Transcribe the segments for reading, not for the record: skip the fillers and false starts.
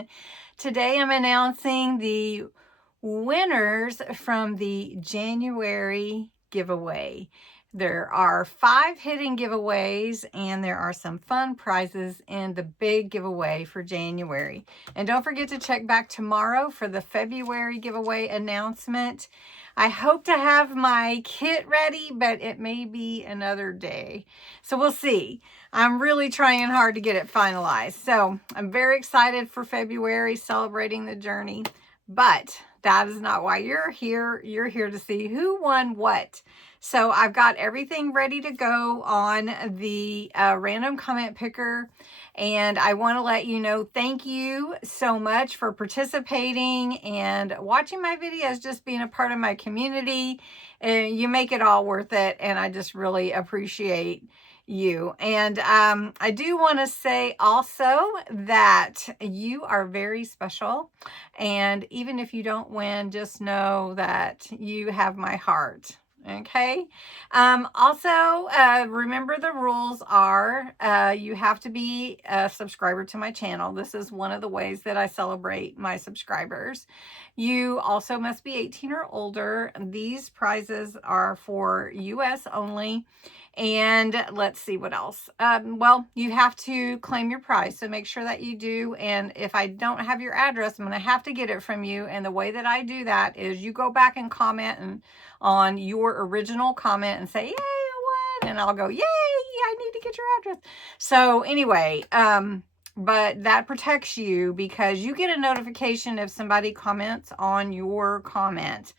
everyone. Today I'm announcing the winners from the January giveaway. There are 5 hidden giveaways and there are some fun prizes in the big giveaway for January. And don't forget to check back tomorrow for the February giveaway announcement. I hope to have my kit ready, but it may be another day. So we'll see. I'm really trying hard to get it finalized. So I'm very excited for February, celebrating the journey. But that is not why you're here. You're here to see who won what. So I've got everything ready to go on the random comment picker. And I want to let you know, thank you so much for participating and watching my videos, just being a part of my community. You make it all worth it. And I just really appreciate you. And I do want to say also that you are very special. And even if you don't win, just know that you have my heart. Okay. Also, remember the rules are you have to be a subscriber to my channel. This is one of the ways that I celebrate my subscribers. You also must be 18 or older. These prizes are for US only. And let's see what else. Well, you have to claim your prize, so make sure that you do. And if I don't have your address, I'm going to have to get it from you. And the way that I do that is you go back and comment on your original comment and say, yay, I won. And I'll go, yay, I need to get your address. So anyway, but that protects you because you get a notification if somebody comments on your comment,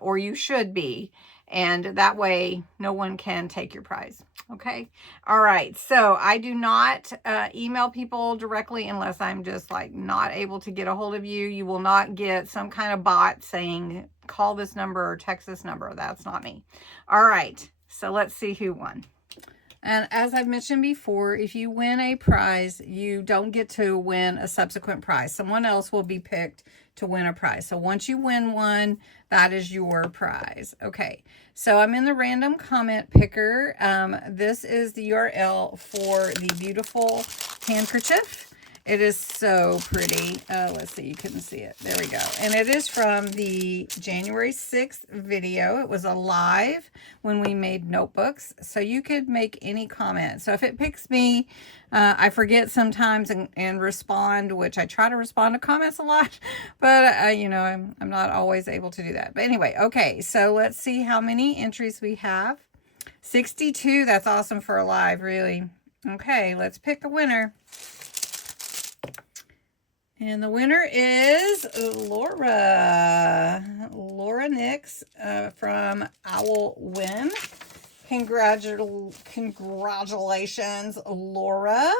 or you should be. And that way, no one can take your prize. Okay. All right. So I do not email people directly unless I'm just like not able to get a hold of you. You will not get some kind of bot saying, call this number or text this number. That's not me. All right. So let's see who won. And as I've mentioned before, if you win a prize, you don't get to win a subsequent prize. Someone else will be picked to win a prize. So once you win one, that is your prize. Okay, so I'm in the random comment picker. This is the URL for the beautiful handkerchief. It is so pretty. Let's see, you couldn't see it. There we go. And it is from the January 6th video. It was a live when we made notebooks. So you could make any comment. So if it picks me, I forget sometimes and respond, which I try to respond to comments a lot. But, you know, I'm not always able to do that. But anyway, okay. So let's see how many entries we have. 62. That's awesome for a live, really. Okay, let's pick a winner. And the winner is Laura Nix from Owl Whim. Congratulations, Laura.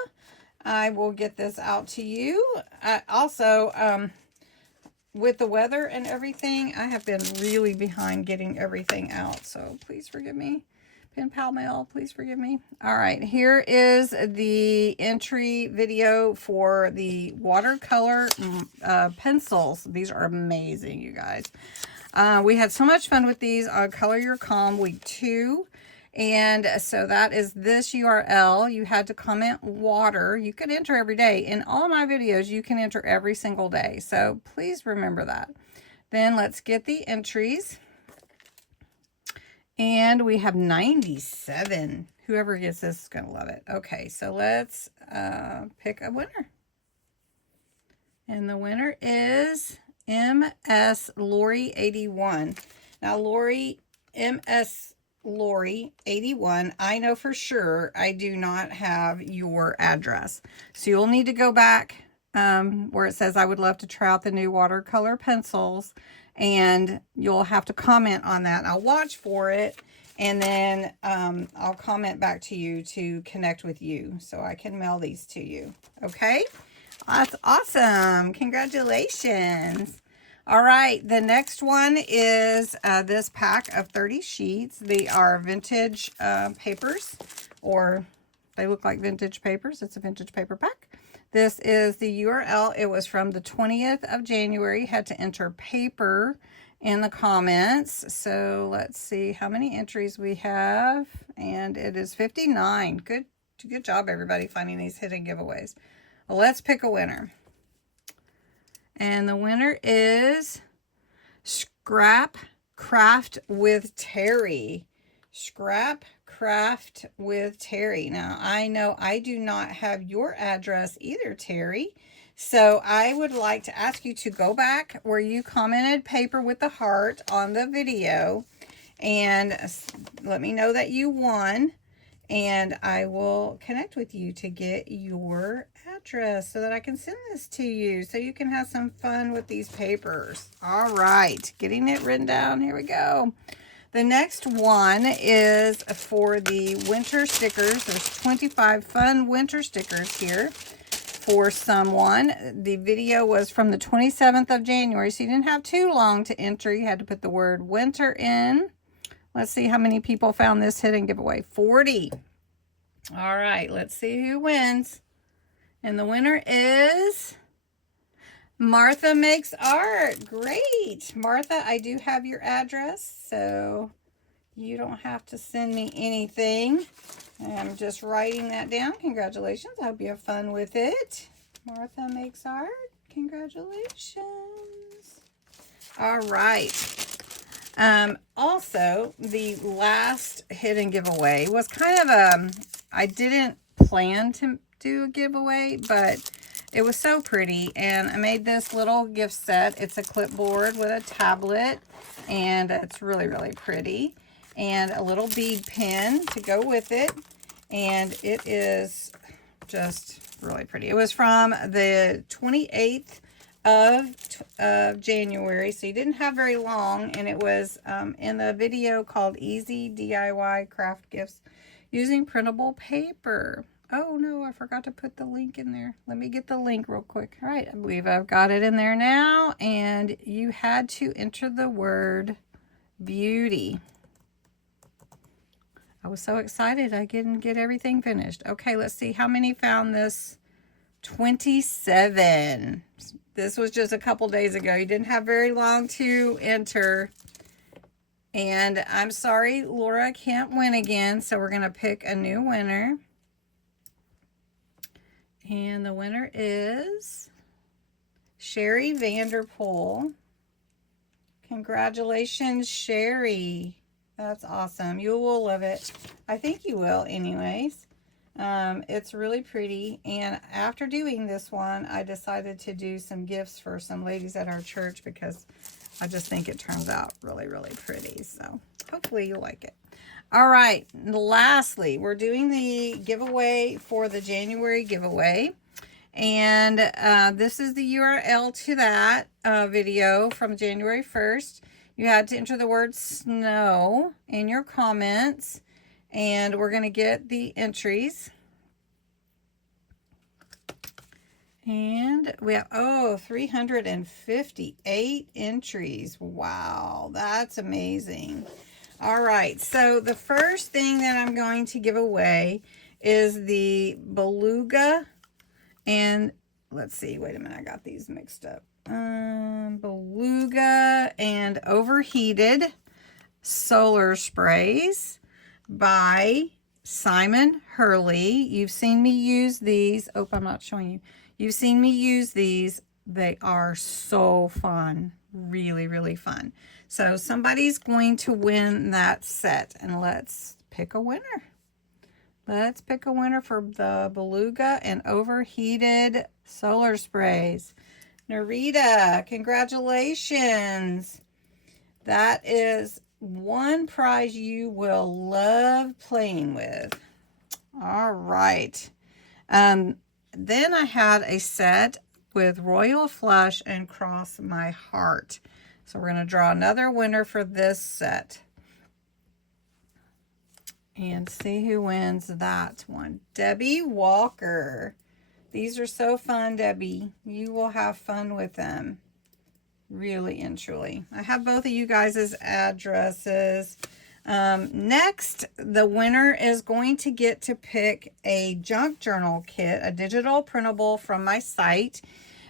I will get this out to you. Also, with the weather and everything, I have been really behind getting everything out. So please forgive me. Pen Pal Mail, please forgive me. All right, here is the entry video for the watercolor pencils. These are amazing, you guys. We had so much fun with these on Color Your Calm week 2. And so that is this URL. You had to comment water. You could enter every day. In all my videos, you can enter every single day. So please remember that. Then let's get the entries. And we have 97. Whoever gets this is going to love it. Okay, so let's pick a winner. And the winner is MS Lori 81. Now, Lori, MS Lori 81, I know for sure I do not have your address. So you'll need to go back where it says, I would love to try out the new watercolor pencils. And you'll have to comment on that. I'll watch for it. And then I'll comment back to you to connect with you so I can mail these to you. Okay? That's awesome. Congratulations. All right. The next one is this pack of 30 sheets. They are vintage papers, or they look like vintage papers. It's a vintage paper pack. This is the URL. It was from the 20th of January. Had to enter paper in the comments. So let's see how many entries we have. And it is 59. Good job, everybody, finding these hidden giveaways. Well, let's pick a winner. And the winner is Scrap Craft with Terry. Scrap Craft with Terry. Now, I know I do not have your address either, Terry. So I would like to ask you to go back where you commented paper with the heart on the video and let me know that you won. And I will connect with you to get your address so that I can send this to you so you can have some fun with these papers. All right, getting it written down. Here we go. The next one is for the winter stickers. There's 25 fun winter stickers here for someone. The video was from the 27th of January, so you didn't have too long to enter. You had to put the word winter in. Let's see how many people found this hidden giveaway. 40. All right, let's see who wins. And the winner is Martha Makes Art. Great. Martha, I do have your address, so you don't have to send me anything. I'm just writing that down. Congratulations. I hope you have fun with it. Martha Makes Art. Congratulations. All right. Also, the last hidden giveaway was kind of I didn't plan to do a giveaway, but it was so pretty, and I made this little gift set. It's a clipboard with a tablet, and it's really, really pretty, and a little bead pin to go with it, and it is just really pretty. It was from the 28th of January, so you didn't have very long, and it was in the video called Easy DIY Craft Gifts Using Printable Paper. Oh no, I forgot to put the link in there. Let me get the link real quick. All right, I believe I've got it in there now, and you had to enter the word beauty. I was so excited I didn't get everything finished. Okay, let's see how many found this. 27. This was just a couple days ago. You didn't have very long to enter. And I'm sorry, Laura can't win again, so we're going to pick a new winner. And the winner is Sherry Vanderpool. Congratulations, Sherry. That's awesome. You will love it. I think you will anyways. It's really pretty, and after doing this one, I decided to do some gifts for some ladies at our church because I just think it turns out really, really pretty. So hopefully you like it. All right, lastly, we're doing the giveaway for the January giveaway, and this is the URL to that video from January 1st. You had to enter the word snow in your comments, and we're going to get the entries. And we have, 358 entries. Wow, that's amazing. All right, so the first thing that I'm going to give away is the Beluga. And let's see, wait a minute, I got these mixed up. Beluga and Overheated solar sprays by Simon Hurley. You've seen me use these. Oh, I'm not showing you. You've seen me use these. They are so fun. Really, really fun. So somebody's going to win that set, and let's pick a winner. Let's pick a winner for the Beluga and Overheated solar sprays. Narita, congratulations. That is one prize you will love playing with. All right. Then I had a set with Royal Flush and Cross My Heart. So we're going to draw another winner for this set. And see who wins that one. Debbie Walker. These are so fun, Debbie. You will have fun with them. Really and truly. I have both of you guys' addresses. Next, the winner is going to get to pick a junk journal kit, a digital printable from my site.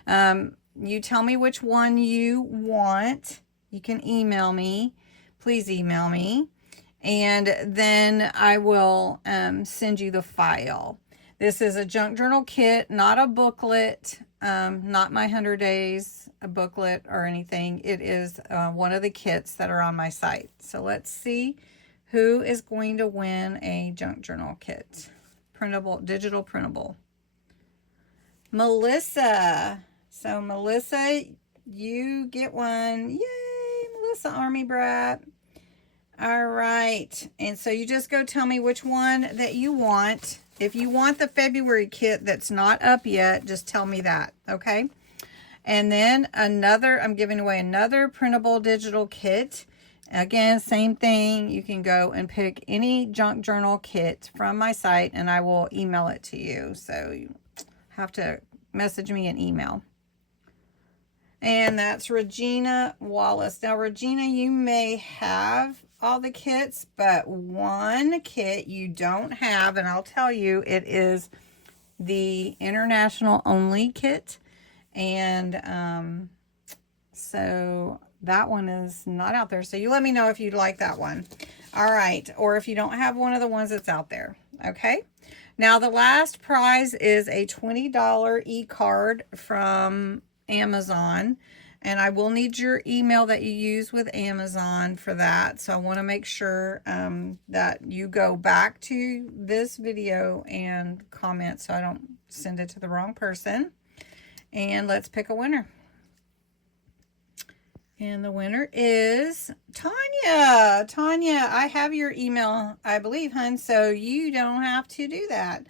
You tell me which one you want. You can email me. Please email me. And then I will send you the file. This is a junk journal kit, not a booklet, not my 100 days a booklet or anything. It is one of the kits that are on my site. So let's see who is going to win a junk journal kit. Printable, digital printable. Melissa. So Melissa, you get one. Yay, Melissa Army Brat. All right. And so you just go tell me which one that you want. If you want the February kit that's not up yet, just tell me that, okay? And then I'm giving away another printable digital kit. Again, same thing. You can go and pick any junk journal kit from my site and I will email it to you. So you have to message me an email. And that's Regina Wallace. Now, Regina, you may have all the kits, but one kit you don't have, and I'll tell you, it is the international only kit. And so that one is not out there. So you let me know if you'd like that one. All right. Or if you don't have one of the ones that's out there. Okay. Now the last prize is a $20 e-card from Amazon. And I will need your email that you use with Amazon for that. So I want to make sure that you go back to this video and comment so I don't send it to the wrong person. And let's pick a winner. And the winner is Tanya. Tanya, I have your email, I believe, hun, so you don't have to do that.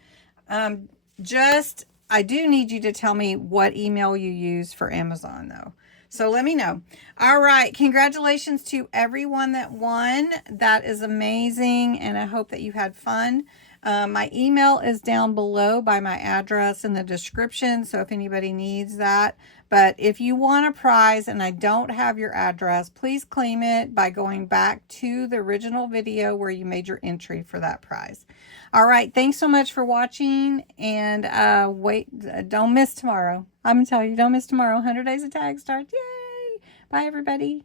I do need you to tell me what email you use for Amazon, though. So let me know. All right. Congratulations to everyone that won. That is amazing. And I hope that you had fun. My email is down below by my address in the description. So if anybody needs that. But if you want a prize and I don't have your address, please claim it by going back to the original video where you made your entry for that prize. All right. Thanks so much for watching. And don't miss tomorrow. I'm going to tell you, don't miss tomorrow. 100 Days of Tag starts. Yay. Bye, everybody.